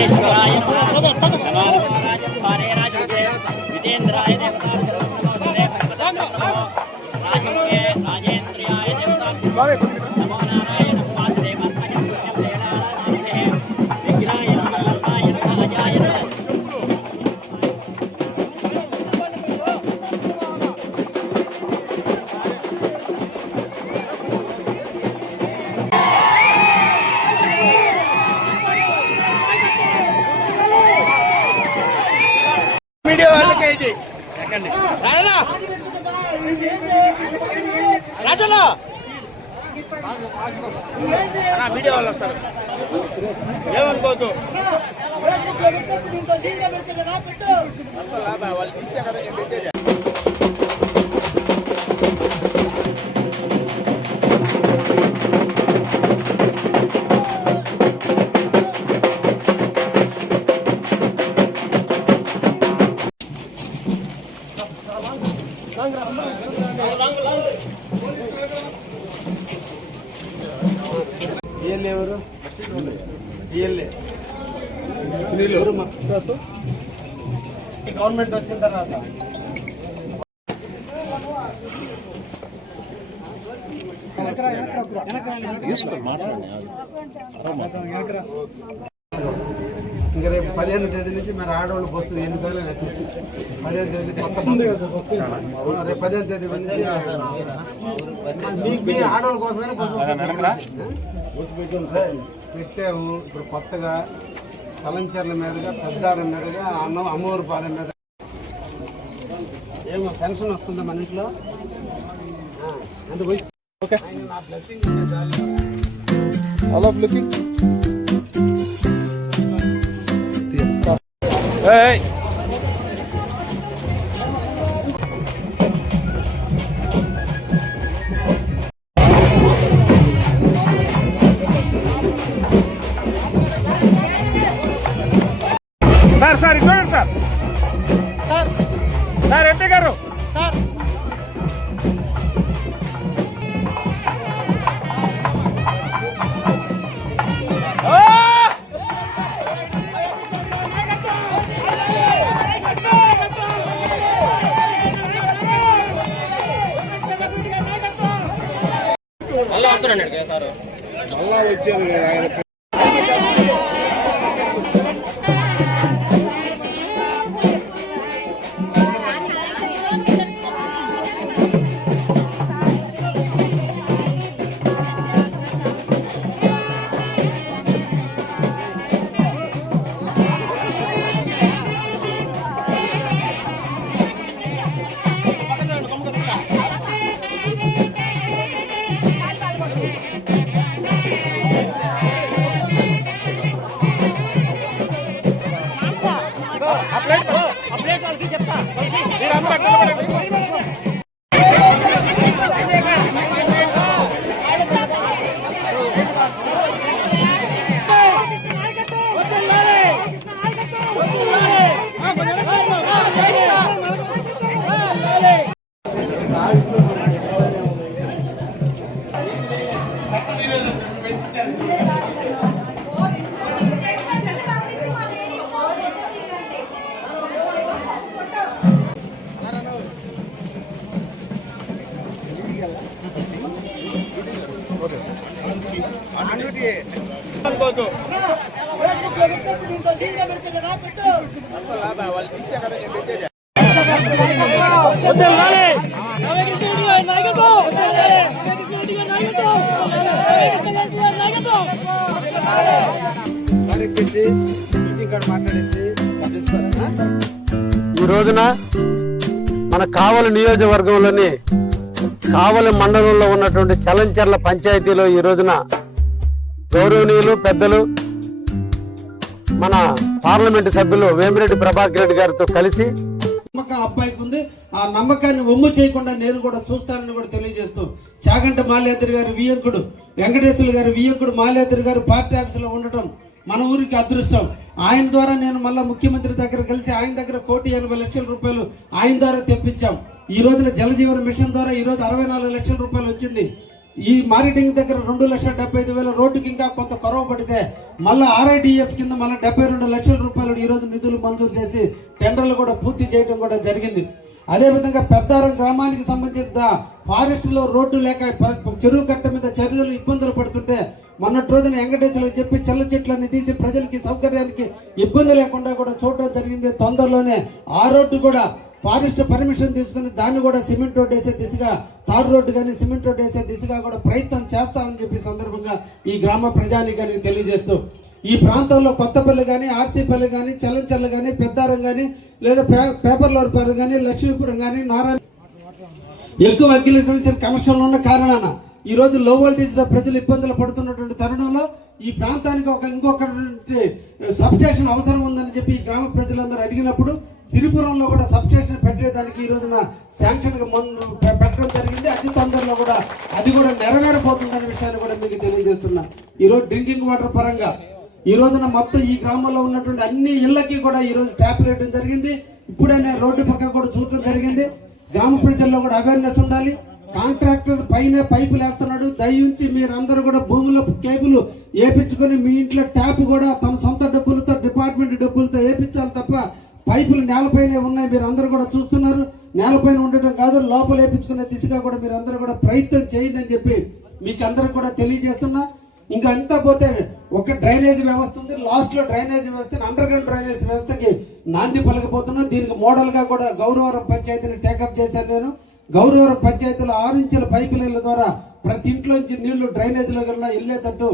でした。ఇంకా రేపు పదిహేను తేదీ నుంచి మరి ఆడవాళ్ళు బస్సు ఎన్నిసార్లు. పదిహేను తేదీ రేపు పదిహేను తేదీ నుంచి ఆడవాళ్ళ కోసమే బస్సు పెట్టాము. ఇప్పుడు కొత్తగా చలంచర్ల మీదుగా పెద్దారం మీదుగా అన్నం అమ్మవారి పాలెం మీద ఏమో పెన్షన్ వస్తుందా మన ఇంట్లో? ఆ, ఎంత పోయి? ఓకే. నా బ్లెస్సింగ్ ఉంటే చాలు all of looking sir sir చూడండి సార్ సార్. సార్ ఎంపీ గారు? సార్. మళ్ళీ వస్తున్నాడు సార్. అనుకోవద్దు అసలు ఈ రోజున మన కావలి నియోజకవర్గంలోని కావలి మండలంలో ఉన్నటువంటి చలంచర్ల పంచాయతీలో ఈ రోజున గౌరవనీయులు పెద్దలు మన పార్లమెంట్ సభ్యులు వేమిరెడ్డి ప్రభాకర్ రెడ్డి గారితో కలిసి నమ్మకం అబ్బాయికి ఉంది. ఆ నమ్మకాన్ని ఒమ్ము చేయకుండా నేను కూడా చూస్తానని కూడా తెలియజేస్తూ చాగంట మాల్యాద్రి గారు వియంకుడు వెంకటేశ్వర గారు వియంకుడు మాల్యాద్రి గారు పార్టీ ఆఫీసులో ఉండటం మన ఊరికి అదృష్టం. ఆయన ద్వారా నేను మళ్ళా ముఖ్యమంత్రి దగ్గర కలిసి ఆయన దగ్గర కోటి ఎనభై లక్షల రూపాయలు ఆయన ద్వారా తెప్పించాం. ఈ రోజున జలజీవన మిషన్ ద్వారా ఈ రోజు అరవై నాలుగు లక్షల రూపాయలు వచ్చింది. ఈ మారిటింగ్ దగ్గర రెండు లక్షల డెబ్బై ఐదు వేల రోడ్డుకి ఇంకా కొంత కొరవ పడితే మళ్ళీ ఆర్ఐడిఎఫ్ కింద మళ్ళీ డెబ్బై రెండు లక్షల రూపాయలు ఈ రోజు నిధులు మంజూరు చేసి టెండర్లు కూడా పూర్తి చేయడం కూడా జరిగింది. అదేవిధంగా పెద్దారం గ్రామానికి సంబంధించిన ఫారెస్ట్లో రోడ్డు లేక చెరువు కట్ట మీద చర్యలు ఇబ్బందులు పడుతుంటే మొన్నటి రోజున వెంకటేశ్వరులు చెప్పి చెల్ల చెట్లన్నీ తీసి ప్రజలకి సౌకర్యానికి ఇబ్బంది లేకుండా కూడా చూడడం జరిగింది. తొందరలోనే ఆ రోడ్డు కూడా ఫారెస్ట్ పర్మిషన్ తీసుకుని దాన్ని కూడా సిమెంట్ రోడ్ వేసే దిశగా తారు రోడ్డు కానీ సిమెంట్ రోడ్ వేసే దిశగా కూడా ప్రయత్నం చేస్తామని చెప్పి సందర్భంగా ఈ గ్రామ ప్రజానికానికి తెలియజేస్తూ ఈ ప్రాంతంలో కొత్తపల్లి కానీ ఆర్సీపల్లి కానీ చల్లంచర్లు కానీ పెద్దారం కానీ లేదా పే పేపర్లవరపల్లి కానీ లక్ష్మీపురం కానీ నారాయణ ఎక్కువ అగ్రికల్చర్ కనెక్షన్లు ఉన్న కారణాన ఈ రోజు లో వోల్టేజ్ ప్రజలు ఇబ్బందులు పడుతున్నటువంటి తరుణంలో ఈ ప్రాంతానికి ఒక ఇంకొక సబ్స్టేషన్ అవసరం ఉందని చెప్పి ఈ గ్రామ ప్రజలందరూ అడిగినప్పుడు సిరిపురంలో కూడా సబ్స్టేషన్ పెట్టేదానికి ఈ రోజున శాంక్షన్ పెట్టడం జరిగింది. అతి తొందరలో కూడా అది కూడా నెరవేరబోతుందనే విషయాన్ని కూడా మీకు తెలియజేస్తున్నా. ఈ రోజు డ్రింకింగ్ వాటర్ పరంగా ఈ రోజున మొత్తం ఈ గ్రామంలో ఉన్నటువంటి అన్ని ఇళ్ళకి కూడా ఈ రోజు ట్యాప్ వేయడం జరిగింది. ఇప్పుడే రోడ్డు పక్క కూడా చూడటం జరిగింది. గ్రామ ప్రజల్లో కూడా అవేర్నెస్ ఉండాలి. కాంట్రాక్టర్ పైన పైపులు వేస్తున్నాడు. దయించి మీరందరూ కూడా భూమిలో కేబుల్ వేపించుకొని మీ ఇంట్లో ట్యాప్ కూడా తన సొంత డబ్బులతో డిపార్ట్మెంట్ డబ్బులతో వేపించాలి తప్ప పైపులు నేలపైనే ఉన్నాయి. మీరు అందరూ కూడా చూస్తున్నారు. నేలపైన ఉండటం కాదు లోపల వేపించుకునే దిశగా కూడా మీరు అందరూ కూడా ప్రయత్నం చేయండి అని చెప్పి మీకు అందరూ కూడా తెలియజేస్తున్నా. ఇంకా అంతా పోతే ఒక డ్రైనేజ్ వ్యవస్థ ఉంది లాస్ట్లో డ్రైనేజ్ వ్యవస్థ అండర్ గ్రౌండ్ డ్రైనేజ్ వ్యవస్థకి నాంది పలకపోతున్నా దీనికి మోడల్గా కూడా గౌరవరం పంచాయతీని టేకప్ చేశాను నేను. గౌరవరం పంచాయతీలో ఆరు ఇంచుల పైపు లైన్ల ద్వారా ప్రతి ఇంట్లోంచి నీళ్ళు డ్రైనేజీలో కన్నా వెళ్ళేటట్టు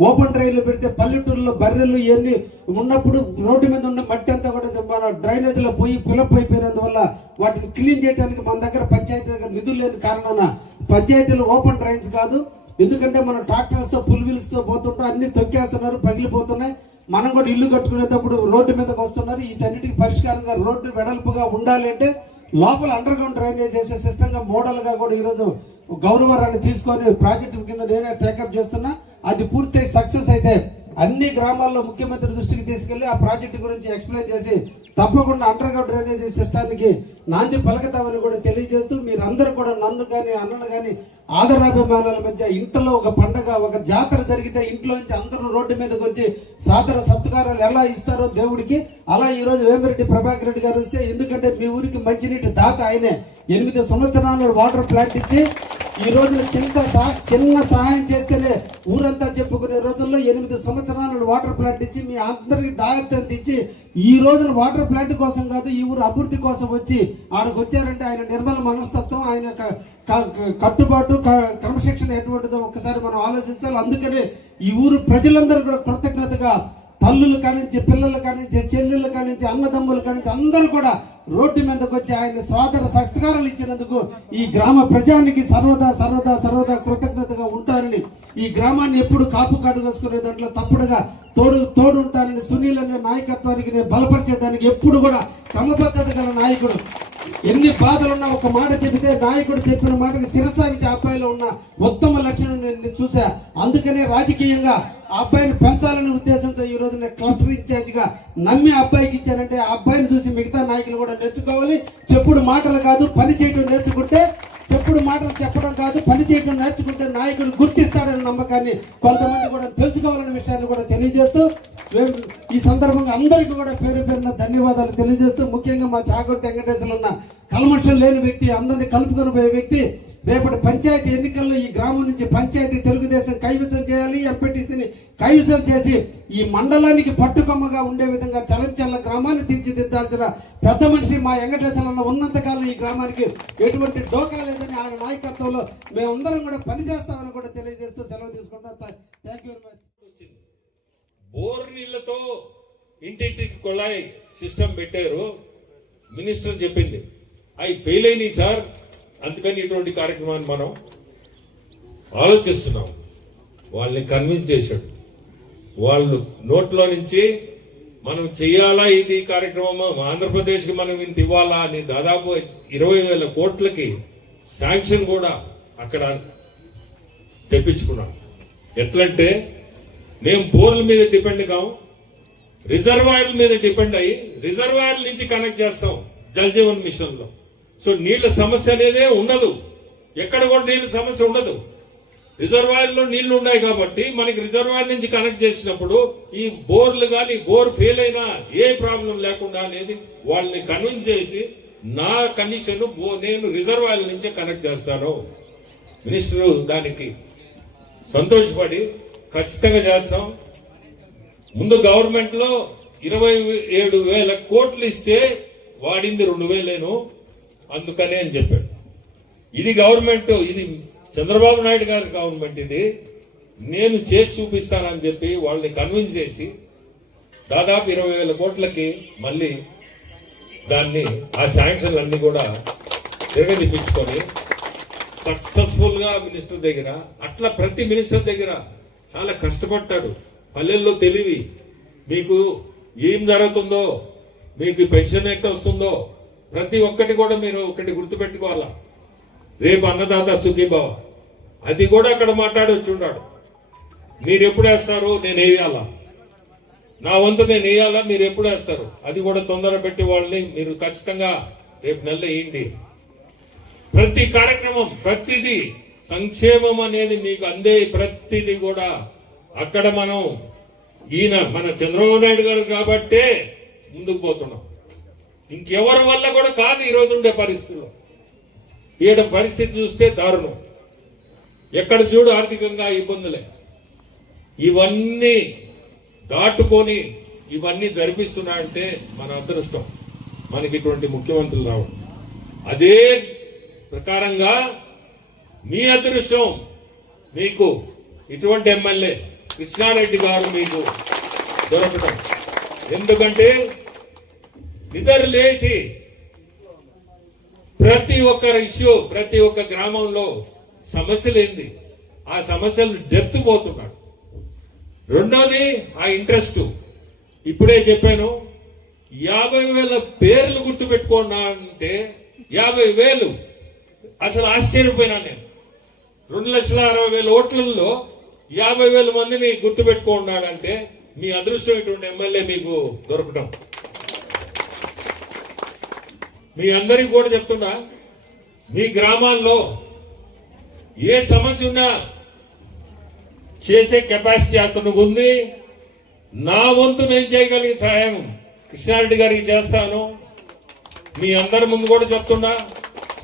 ఓపెన్ డ్రైన్లు పెడితే పల్లెటూరులో బర్రెలు ఇవన్నీ ఉన్నప్పుడు రోడ్డు మీద ఉన్న మట్టి అంతా కూడా మన డ్రైనేజీలో పోయి ఫిలప్ అయిపోయినందువల్ల వాటిని క్లీన్ చేయడానికి మన దగ్గర పంచాయతీ దగ్గర నిధులు లేని కారణాన పంచాయతీలు ఓపెన్ డ్రైన్స్ కాదు ఎందుకంటే మనం ట్రాక్టర్స్తో తో పోతుంటే అన్ని తొక్కేస్తున్నారు పగిలిపోతున్నాయి. మనం కూడా ఇల్లు కట్టుకునేటప్పుడు రోడ్డు మీదకి వస్తున్నారు. వీటన్నిటికి పరిష్కారంగా రోడ్డు వెడల్పుగా ఉండాలి అంటే లోపల అండర్ గ్రౌండ్ డ్రైనేజ్ చేసే సిస్టమ్గా మోడల్గా కూడా ఈరోజు గౌరవరాన్ని తీసుకొని ప్రాజెక్టు కింద నేనే టేకప్ చేస్తున్నా. అది పూర్తయి సక్సెస్ అయితే అన్ని గ్రామాల్లో ముఖ్యమంత్రి దృష్టికి తీసుకెళ్ళి ఆ ప్రాజెక్టు గురించి ఎక్స్ప్లెయిన్ చేసి తప్పకుండా అండర్ గ్రౌండ్ డ్రైనేజ్ సిస్టానికి నాంది పలకతామని కూడా తెలియజేస్తూ మీరందరూ కూడా నన్ను కానీ అన్నను కానీ ఆదరాభిమానాల మధ్య ఇంట్లో ఒక పండగ ఒక జాతర జరిగితే ఇంట్లో నుంచి అందరూ రోడ్డు మీదకి వచ్చి సాదర సత్కారాలు ఎలా ఇస్తారో దేవుడికి అలా ఈరోజు వేమిరెడ్డి ప్రభాకర్ రెడ్డి గారు వస్తే ఎందుకంటే మీ ఊరికి మంచినీటి దాత ఆయనే. ఎనిమిది సంవత్సరాలు వాటర్ ప్లాంట్ ఇచ్చి ఈ రోజున చిన్న చిన్న సహాయం చేస్తేనే ఊరంతా చెప్పుకునే రోజుల్లో ఎనిమిది సంవత్సరాలు వాటర్ ప్లాంట్ ఇచ్చి మీ అందరికి దాయత్వం ఇచ్చి ఈ రోజున వాటర్ ప్లాంట్ కోసం కాదు ఈ ఊరు అభివృద్ధి కోసం వచ్చి ఆడకు వచ్చారంటే ఆయన నిర్మల మనస్తత్వం ఆయన కట్టుబాటు క- క్రమశిక్షణ ఎటువంటిదో ఒక్కసారి మనం ఆలోచించాలి. అందుకనే ఈ ఊరు ప్రజలందరూ కూడా కృతజ్ఞతగా తల్లులు కానించి పిల్లలు కానించి చెల్లెళ్ళు కానించి అన్నదమ్ములు కానించి అందరూ కూడా రోడ్డు మీదకి వచ్చి ఆయన సోదర సత్కారాలు ఇచ్చినందుకు ఈ గ్రామ ప్రజానికి సర్వదా సర్వదా సర్వదా కృతజ్ఞతగా ఉంటారని ఈ గ్రామాన్ని ఎప్పుడు కాపు కాడుకొసుకునే దాంట్లో తప్పుడుగా తోడు తోడు ఉంటానని సునీల్ అనే నాయకత్వానికి నేను బలపరిచేదానికి ఎప్పుడు కూడా క్రమబద్ధత గల నాయకుడు. ఎన్ని బాధలున్నా ఒక మాట చెబితే నాయకుడు చెప్పిన మాటకి శిరసావించే అబ్బాయిలో ఉన్న ఉత్తమ లక్షణం నేను చూసా అందుకనే రాజకీయంగా ఆ అబ్బాయిని పెంచాలనే ఉద్దేశంతో ఈ రోజు నేను క్లస్టర్ ఇన్ఛార్జ్గా నమ్మి అబ్బాయికి ఇచ్చానంటే ఆ అబ్బాయిని చూసి మిగతా నాయకులు కూడా నేర్చుకోవాలి చెప్పుడు మాటలు కాదు పని చేయటం నేర్చుకుంటే చెప్పుడు మాటలు చెప్పడం కాదు పని చేయడం నేర్చుకుంటే నాయకుడు గుర్తిస్తాడనే నమ్మకాన్ని కొంతమంది కూడా తెలుసుకోవాలనే విషయాన్ని కూడా తెలియజేస్తూ ఈ సందర్భంగా అందరికీ కూడా పేరు పేరున ధన్యవాదాలు తెలియజేస్తూ ముఖ్యంగా మా చాగొట్టి వెంకటేశ్వరులు ఉన్న కల్మషం లేని వ్యక్తి అందరినీ కలుపుకొని పోయే వ్యక్తి రేపటి పంచాయతీ ఎన్నికల్లో ఈ గ్రామం నుంచి పంచాయతీ తెలుగుదేశం కైవసం చేయాలి ఎంపీటీసీని కైవసం చేసి ఈ మండలానికి పట్టుకొమ్మగా ఉండే విధంగా చలంచల్ల గ్రామాన్ని తీర్చిదిద్దాల్సిన పెద్ద మనిషి మా వెంకటేశ్వరన్న ఉన్నంతకాలం ఈ గ్రామానికి ఎటువంటి డోకా లేదని ఆయన నాయకత్వంలో మేమందరం కూడా పనిచేస్తామని కూడా తెలియజేస్తూ సెలవు తీసుకుంటాం. Thank you very much. Bore నీళ్ళతో ఇంటింటికి కొళాయి సిస్టమ్ పెట్టారు. మినిస్టర్ చెప్పింది అవి ఫెయిల్ అయినాయి సార్ అందుకని ఇటువంటి కార్యక్రమాన్ని మనం ఆలోచిస్తున్నాం. వాళ్ళని కన్విన్స్ చేశాడు. వాళ్ళు నోట్లో నుంచి మనం చేయాలా ఇది కార్యక్రమం? ఆంధ్రప్రదేశ్కి మనం ఇంత ఇవ్వాలా? అని దాదాపు ఇరవై వేల కోట్లకి శాంక్షన్ కూడా అక్కడ తెప్పించుకున్నాం. ఎట్లంటే మేము బోర్ల మీద డిపెండ్ కావు రిజర్వాయర్ల మీద డిపెండ్ అయ్యి రిజర్వాయర్ల నుంచి కనెక్ట్ చేస్తాం జలజీవన్ మిషన్లో. మిషన్లో సో నీళ్ళ సమస్య అనేదే ఉండదు ఎక్కడ కూడా నీళ్ళ సమస్య ఉండదు. రిజర్వాయర్లో నీళ్ళు ఉన్నాయి కాబట్టి మనకి రిజర్వాయర్ నుంచి కనెక్ట్ చేసినప్పుడు ఈ బోర్లు కానీ బోర్ ఫెయిల్ అయినా ఏ ప్రాబ్లం లేకుండా అనేది వాళ్ళని కన్విన్స్ చేసి నా కండిషన్ నేను రిజర్వాయర్ నుంచే కనెక్ట్ చేస్తాను. మినిస్టరు దానికి సంతోషపడి ఖచ్చితంగా చేస్తాం. ముందు గవర్నమెంట్లో ఇరవై ఏడు వేల కోట్లు ఇస్తే వాడింది రెండు వేలేను. అందుకనే అని చెప్పాడు. ఇది గవర్నమెంట్ ఇది చంద్రబాబు నాయుడు గారి గవర్నమెంట్ ఇది. నేను చేసి చూపిస్తానని చెప్పి వాళ్ళని కన్విన్స్ చేసి దాదాపు ఇరవై వేల కోట్లకి మళ్ళీ దాన్ని ఆ శాంక్షన్లు అన్ని కూడా తిరగదిప్పించుకొని సక్సెస్ఫుల్గా మినిస్టర్ దగ్గర అట్లా ప్రతి మినిస్టర్ దగ్గర చాలా కష్టపడ్డాడు పల్లెల్లో తెలివి. మీకు ఏం జరుగుతుందో మీకు పెన్షన్ ఎంత వస్తుందో ప్రతి ఒక్కటి కూడా మీరు ఒకటి గుర్తుపెట్టుకోవాలా? రేపు అన్నదాత సుఖీభావ. అది కూడా అక్కడ మాట్లాడి వచ్చిన్నాడు మీరు ఎప్పుడు వేస్తారు నేను వేయాలా? నా వంతు నేను వేయాలా? మీరు ఎప్పుడు వేస్తారు? అది కూడా తొందర పెట్టి వాళ్ళని మీరు ఖచ్చితంగా రేపు నెల వేయండి. ప్రతి కార్యక్రమం ప్రతిదీ సంక్షేమం అనేది మీకు అందే ప్రతిది కూడా. అక్కడ మనం ఈయన మన చంద్రబాబు నాయుడు గారు కాబట్టే ముందుకు పోతున్నాం. ఇంకెవరి వల్ల కూడా కాదు ఈరోజు ఉండే పరిస్థితులు. ఈడ పరిస్థితి చూస్తే దారుణం. ఎక్కడ చూడు ఆర్థికంగా ఇబ్బందులే. ఇవన్నీ దాటుకొని ఇవన్నీ జరిపిస్తున్నాయంటే మన అదృష్టం. మనకి ఇటువంటి ముఖ్యమంత్రులు రావడం. అదే ప్రకారంగా మీ అదృష్టం మీకు ఇటువంటి ఎమ్మెల్యే కృష్ణారెడ్డి గారు మీకు దొరకడం ఎందుకంటే నిద్ర లేచి ప్రతి ఒక్కరి ఇష్యూ ప్రతి ఒక్క గ్రామంలో సమస్యలు ఏంది? ఆ సమస్యలు డెప్త్ పోతున్నాడు. రెండోది ఆ ఇంట్రెస్ట్. ఇప్పుడే చెప్పాను యాభై వేల పేర్లు గుర్తుపెట్టుకున్నా అంటే యాభై వేలు. అసలు ఆశ్చర్యపోయినా నేను. రెండు లక్షల అరవై వేల ఓట్లలో యాభై వేల మందిని గుర్తుపెట్టుకున్నాడంటే మీ అదృష్టం ఇటువంటి ఎమ్మెల్యే మీకు దొరకటం. మీ అందరికి కూడా చెప్తున్నా మీ గ్రామాల్లో ఏ సమస్య ఉన్నా చేసే కెపాసిటీ అతనికి ఉంది. నా వంతు నేను చేయగలిగే సహాయం కృష్ణారెడ్డి గారికి చేస్తాను. మీ అందరి ముందు కూడా చెప్తున్నా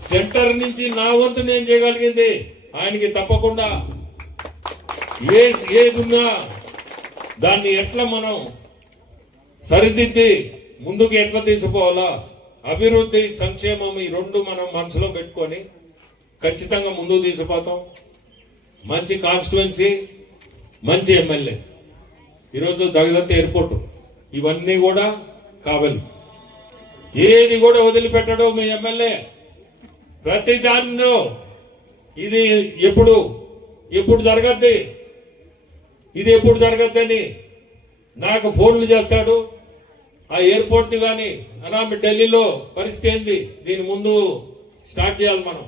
సెంటర్ నుంచి నా వంతు నేను చేయగలిగింది ఆయనకి తప్పకుండా ఏ ఏదున్నా దాన్ని ఎట్లా మనం సరిదిద్ది ముందుకు ఎట్లా తీసుకోవాలా అభివృద్ధి సంక్షేమం ఈ రెండు మనం మనసులో పెట్టుకొని ఖచ్చితంగా ముందుకు తీసుకుపోతాం. మంచి కాన్స్టిట్యువెన్సీ మంచి ఎమ్మెల్యే. ఈరోజు దగదత్త ఎయిర్పోర్ట్. ఇవన్నీ కూడా కావాలి. ఏది కూడా వదిలిపెట్టడు మీ ఎమ్మెల్యే. ప్రతి దానిలో ఇది ఎప్పుడు ఎప్పుడు జరగద్ది? ఇది ఎప్పుడు జరగద్దని నాకు ఫోన్లు చేస్తాడు. ఆ ఎయిర్పోర్ట్ కానీ అనా మీ ఢిల్లీలో పరిస్థితి ఏంది? దీని ముందు స్టార్ట్ చేయాలి మనం.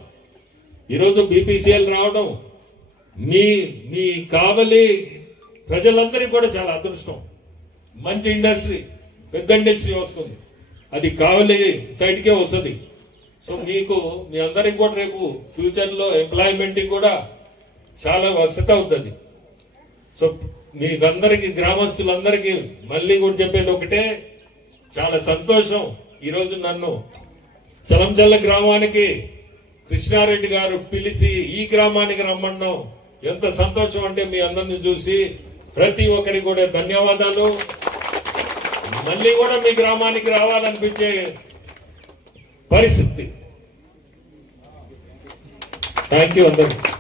ఈరోజు బీపీసీఎల్ రావడం మీ మీ కావలి ప్రజలందరికీ కూడా చాలా అదృష్టం. మంచి ఇండస్ట్రీ పెద్ద ఇండస్ట్రీ వస్తుంది. అది కావలి సైడ్కే వస్తుంది. సో మీకు మీ అందరికి కూడా రేపు ఫ్యూచర్లో ఎంప్లాయ్మెంట్ కూడా చాలా వసత అవుతుంది సో మీకందరికి గ్రామస్తులందరికీ మళ్ళీ కూడా చెప్పేది ఒకటే చాలా సంతోషం. ఈరోజు నన్ను చలంచల్ల గ్రామానికి కృష్ణారెడ్డి గారు పిలిచి ఈ గ్రామానికి రమ్మన్నాం ఎంత సంతోషం అంటే మీ అందరిని చూసి ప్రతి ఒక్కరికి కూడా ధన్యవాదాలు. మళ్ళీ కూడా మీ గ్రామానికి రావాలనిపించే పరిస్థితి థ్యాంక్ యూ అందరికి